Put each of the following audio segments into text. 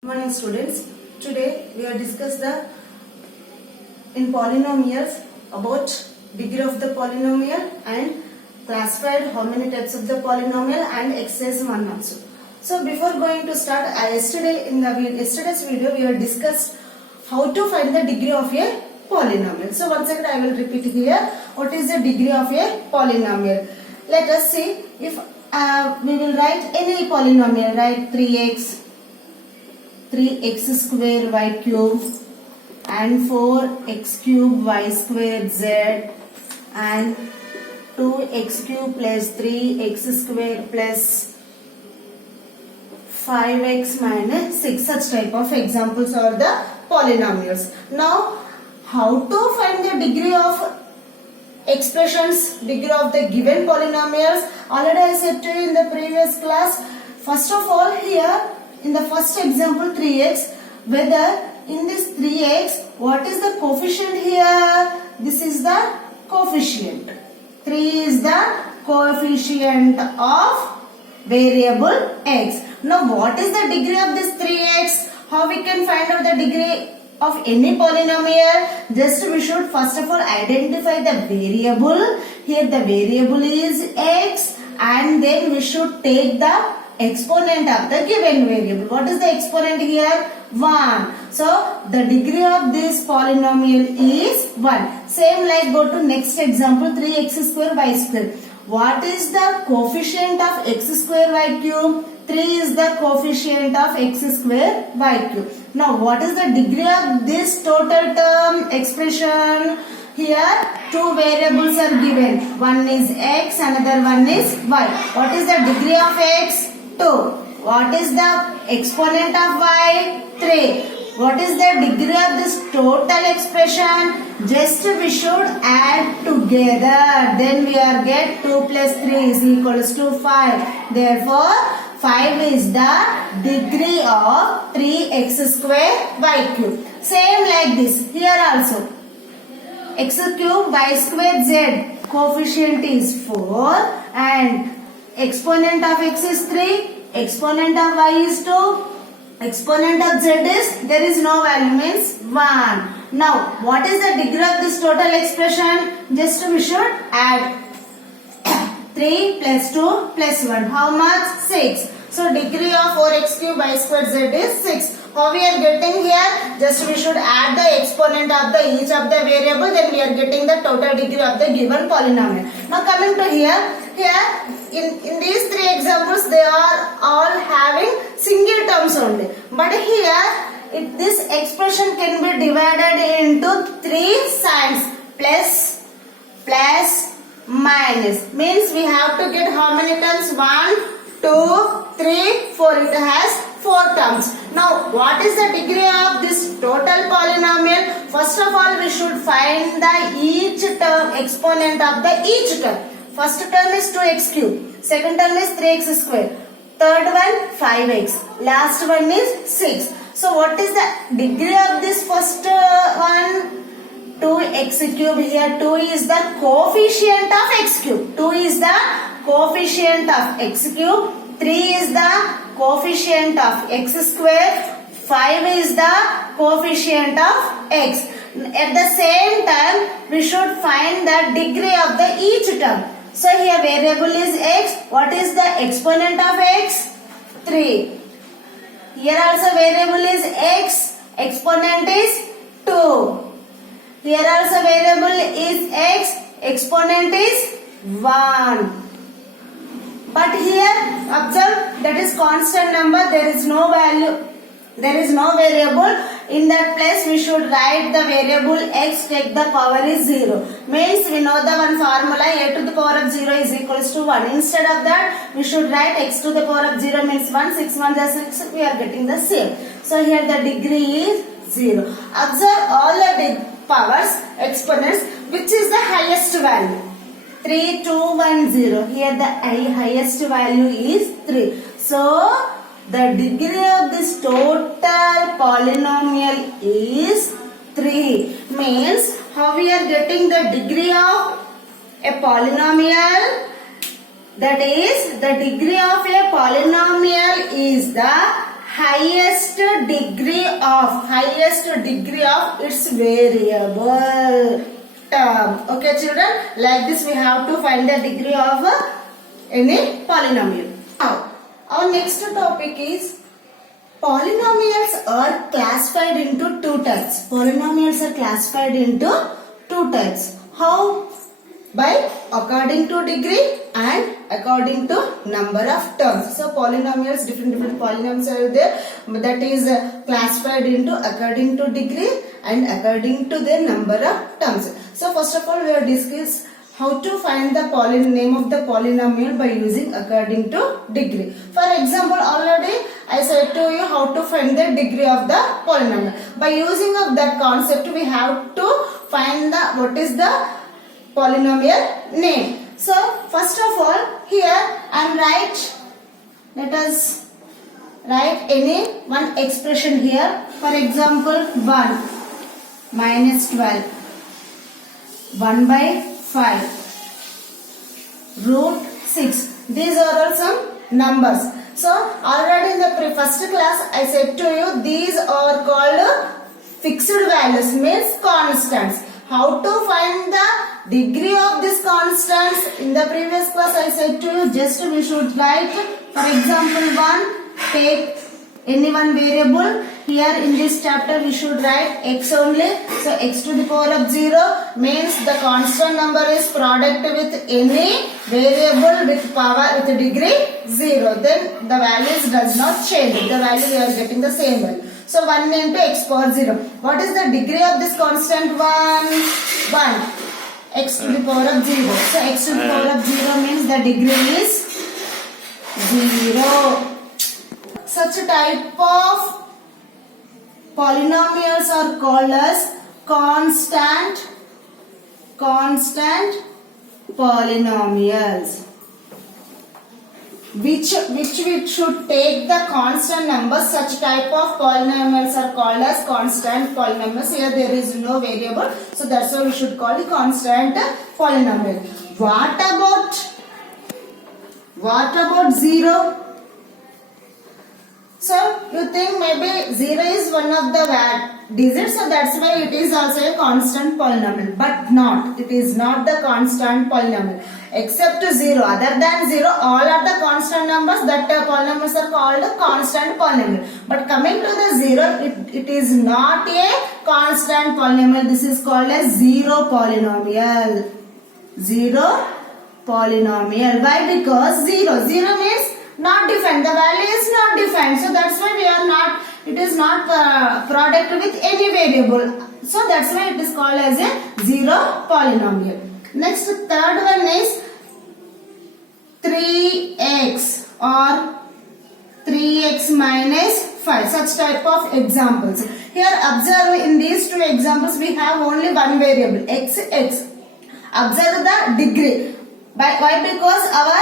Good morning students. Today we are discuss the in polynomials about degree of the polynomial and classified how many types of the polynomial and exercise 1 also. So before going to start, yesterday's video we have discussed how to find the degree of a polynomial. So once again I will repeat here what is the degree of a polynomial. Let us see if we will write any polynomial, write 3x square y cube and 4x cube y square z and 2x cube plus 3x square plus 5x minus 6. Such type of examples are the polynomials. Now how to find the degree of expressions, degree of the given polynomials? Already I said to you in the previous class. First of all, here in the first example 3x, whether in this 3x what is the coefficient here? This is the coefficient. 3 is the coefficient of variable x. Now what is the degree of this 3x? How we can find out the degree of any polynomial? Just we should first of all identify the variable. Here the variable is x and then we should take the exponent of the given variable. What is the exponent here? 1. So the degree of this polynomial is 1. Same like go to next example 3x square y square. What is the coefficient of x square y cube? 3 is the coefficient of x square y cube. Now what is the degree of this total term expression? Here two variables are given. One is x, another one is y. What is the degree of x? 2. What is the exponent of y? 3. What is the degree of this total expression? Just we should add together. Then we are get 2 plus 3 is equals to 5. Therefore, 5 is the degree of 3x square y cube. Same like this. Here also. X cube y square z. Coefficient is 4 and exponent of x is 3, exponent of y is 2, exponent of z is, there is no value, means 1. Now, what is the degree of this total expression? Just we should add 3 plus 2 plus 1. How much? 6. So, degree of 4x cube y square z is 6. How we are getting here? Just we should add the exponent of the each of the variable, then we are getting the total degree of the given polynomial. Now coming to here in these three examples they are all having single terms only. But here this expression can be divided into three signs: plus, minus. Means we have to get how many terms? 1, 2, 3, 4. It has 4 terms. Now, what is the degree of this total polynomial? First of all, we should find the each term, exponent of the each term. First term is 2x cube. Second term is 3x square. Third one, 5x. Last one is 6. So, what is the degree of this first one? 2x cube. Here 2 is the coefficient of x cube. 2 is the coefficient of x cube. 3 is the coefficient of x square. 5 is the coefficient of x. At the same time, we should find the degree of the each term. So here variable is x. What is the exponent of x? 3. Here also variable is x. Exponent is 2. Here also variable is x. Exponent is 1. But here observe that is constant number, there is no value, there is no variable. In that place we should write the variable x, take the power is 0. Means we know the one formula, a to the power of 0 is equals to 1. Instead of that we should write x to the power of 0 means 1, 6 1 is 6, we are getting the same. So here the degree is 0. Observe all the powers, exponents, which is the highest value. 3, 2, 1, 0. Here the highest value is 3. So, the degree of this total polynomial is 3. Means, how we are getting the degree of a polynomial? That is, the degree of a polynomial is the highest degree of its variable term. Okay children, like this we have to find the degree of any polynomial. Now our next topic is polynomials are classified into two types. Polynomials are classified into two types. How? By according to degree and according to number of terms. So polynomials, different polynomials are there, that is classified into according to degree and according to their number of terms. So first of all we will discuss how to find the name of the polynomial by using according to degree. For example, already I said to you how to find the degree of the polynomial. By using of that concept we have to find the what is the polynomial name. So first of all here let us write any one expression here. For example 1 minus 12, 1 by 5, root 6. These are all some numbers. So already in the first class I said to you these are called fixed values, means constants. How to find the degree of this constants? In the previous class I said to you just we should write, for example 1, take any one variable. Here in this chapter we should write x only. So x to the power of 0 means the constant number is product with any variable with power with degree 0. Then the values does not change. The value we are getting the same value. So 1 into x power 0. What is the degree of this constant? 1. X to the power of 0. So x to the power of 0 means the degree is 0. Such a type of polynomials are called as constant polynomials. Which we should take the constant numbers. Such type of polynomials are called as constant polynomials. Here there is no variable, so that's why we should call it constant polynomial. What about 0? So you think maybe 0 is one of the digits, so that's why it is also a constant polynomial. But not. It is not the constant polynomial. Except 0. Other than 0, all are the constant numbers. That polynomials are called constant polynomial. But coming to the 0, it is not a constant polynomial. This is called as zero polynomial. Zero polynomial. Why? Because 0 means not defined. The value is not defined. So that's why we are not. It is not product with any variable. So that's why it is called as a zero polynomial. Next, third one is 3x or 3x minus 5. Such type of examples. Here observe in these two examples we have only one variable x. Observe the degree. Why? Because our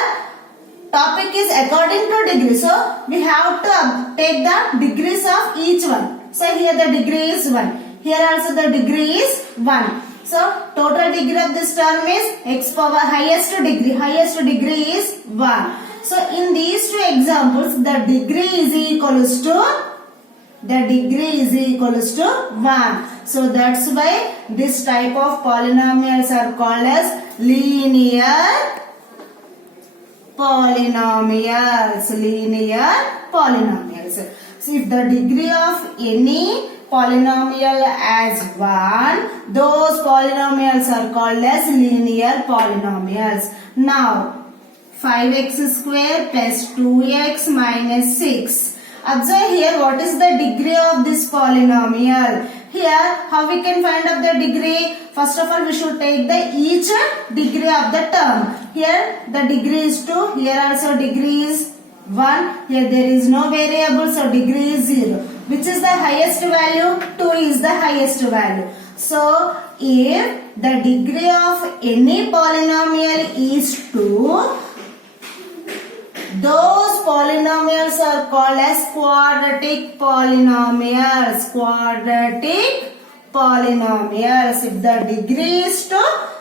topic is according to degree. So we have to take the degrees of each one. So here the degree is 1. Here also the degree is 1. So total degree of this term is x power highest degree. Highest degree is 1. So in these two examples the degree is equals to 1. So that's why this type of polynomials are called as linear polynomials. So if the degree of any polynomial as 1, those polynomials are called as linear polynomials. Now 5x square plus 2x minus 6. Observe here what is the degree of this polynomial. Here how we can find out the degree? First of all we should take the each degree of the term. Here the degree is 2. Here also degree is 1. Here there is no variable, so degree is 0. Which is the highest value? 2 is the highest value. So if the degree of any polynomial is 2, those polynomials are called as quadratic polynomials. If the degree is 2,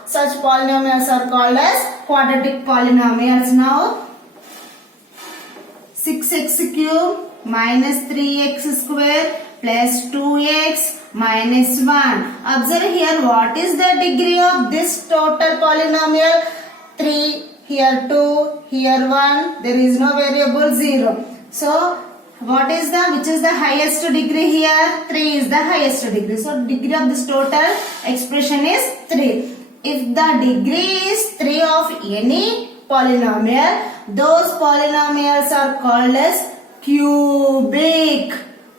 such polynomials are called as quadratic polynomials. Now 6x cube minus 3x square plus 2x minus 1. Observe here, what is the degree of this total polynomial? 3, here 2, here 1, there is no variable 0. So, which is the highest degree here? 3 is the highest degree. So, degree of this total expression is 3. If the degree is 3 of any polynomial, those polynomials are called as cubic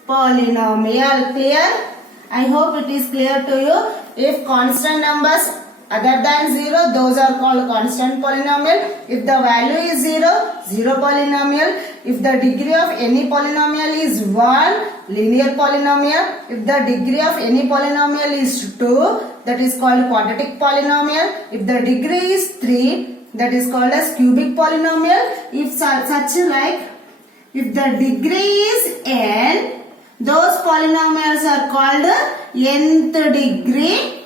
polynomial. Clear? I hope it is clear to you. If constant numbers other than 0, those are called constant polynomial. If the value is 0, zero polynomial. If the degree of any polynomial is 1, linear polynomial. If the degree of any polynomial is 2, that is called quadratic polynomial. If the degree is 3, that is called as cubic polynomial. If if the degree is n, those polynomials are called nth degree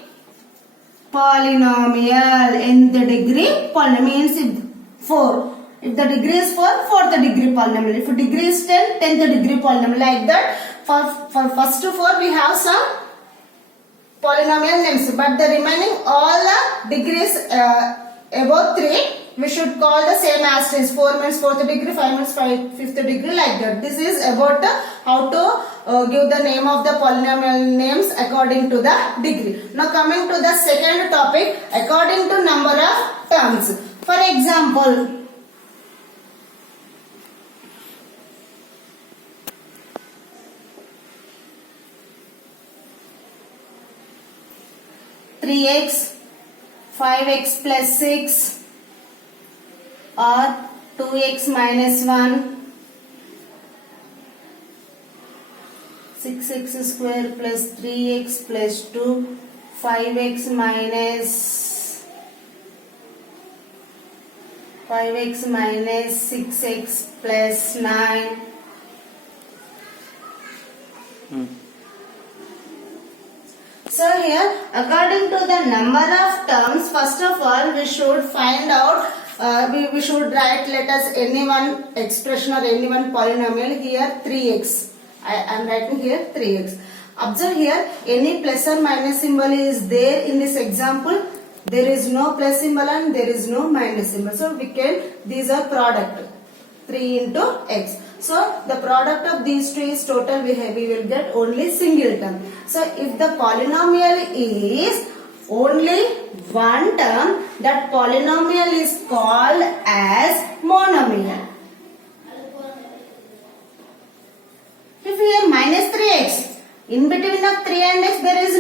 polynomial. Nth degree polynomial means if 4. If the degree is 4, 4th degree polynomial. If degree is 10, 10th degree polynomial. Like that, for first 4 we have some polynomial names, but the remaining all the degrees above 3 we should call the same as is. 4 means 4th degree, 5 means 5th degree, like that. This is about how to give the name of the polynomial names according to the degree. Now coming to the second topic, according to number of terms. For example, three x, 5x plus 6 or 2x minus 1, 6x square plus 3x plus 2, 5x minus 6x plus 9. So here, according to the number of terms, first of all we should find out, we should write, let us, any one expression or any one polynomial. Here 3x, I am writing here 3x. Observe here, any plus or minus symbol is there in this example. There is no plus symbol and there is no minus symbol. So we can, these are product, 3 into x. So the product of these two is total, we will get only single term. So if the polynomial is only one term, that polynomial is called as monomial. If here minus 3x, in between of 3 and x there is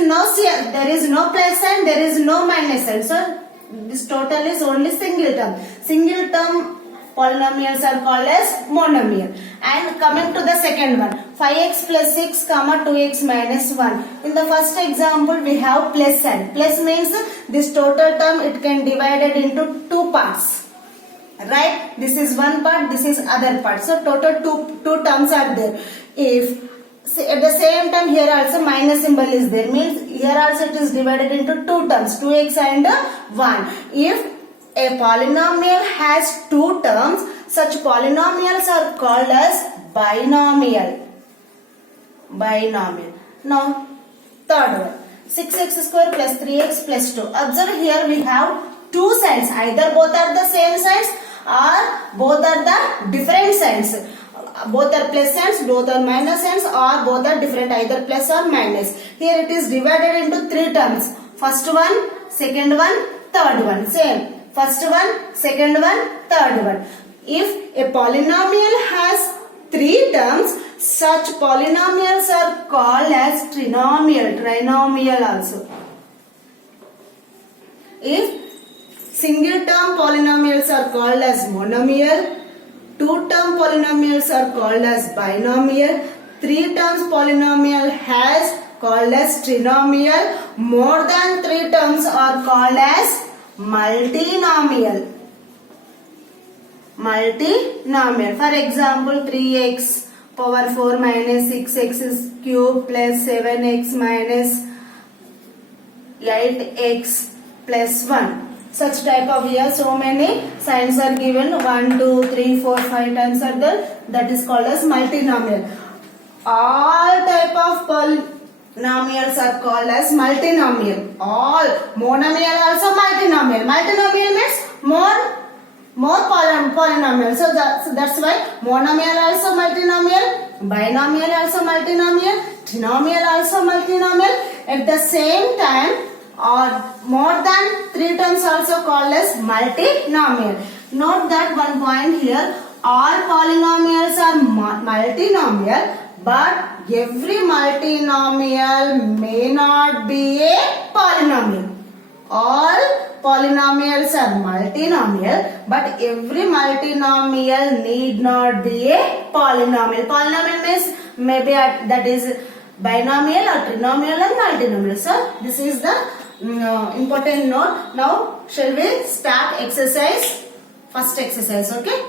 no plus sign, there is no minus sign. So this total is only single term. Single term polynomials are called as monomial. And coming to the second one, 5x plus 6 comma 2x minus 1. In the first example we have plus sign. Plus means this total term, it can divided into two parts. Right? This is one part, this is other part. So total two terms are there. If at the same time here also minus symbol is there, means here also it is divided into two terms, 2x and 1. If a polynomial has two terms, such polynomials are called as binomial. Binomial. Now, third one, 6x square plus 3x plus 2. Observe here we have two signs. Either both are the same signs or both are the different signs. Both are plus signs, both are minus signs, or both are different, either plus or minus. Here it is divided into three terms. First one, second one, third one. Same. First one, second one, third one. If a polynomial has three terms, such polynomials are called as trinomial also. If single term polynomials are called as monomial, two term polynomials are called as binomial, three terms polynomial has called as trinomial, more than three terms are called as multinomial. Multinomial. For example, 3x power 4 minus 6x cube plus 7x minus 8x plus 1. such type of here so many signs are given 1 2 3 4 5 times are there, that is called as multinomial. All type of polynomials are called as multinomial. All monomial also multinomial. Multinomial means more polynomial. So that's why monomial also multinomial, binomial also multinomial, trinomial also multinomial. At the same time, or more than 3 times also called as multinomial. Note that one point here. All polynomials are multinomial, but every multinomial may not be a polynomial. All polynomials are multinomial, but every multinomial need not be a polynomial. Polynomial means maybe that is binomial or trinomial and multinomial. So this is the important note. Now shall we start exercise? First exercise, okay?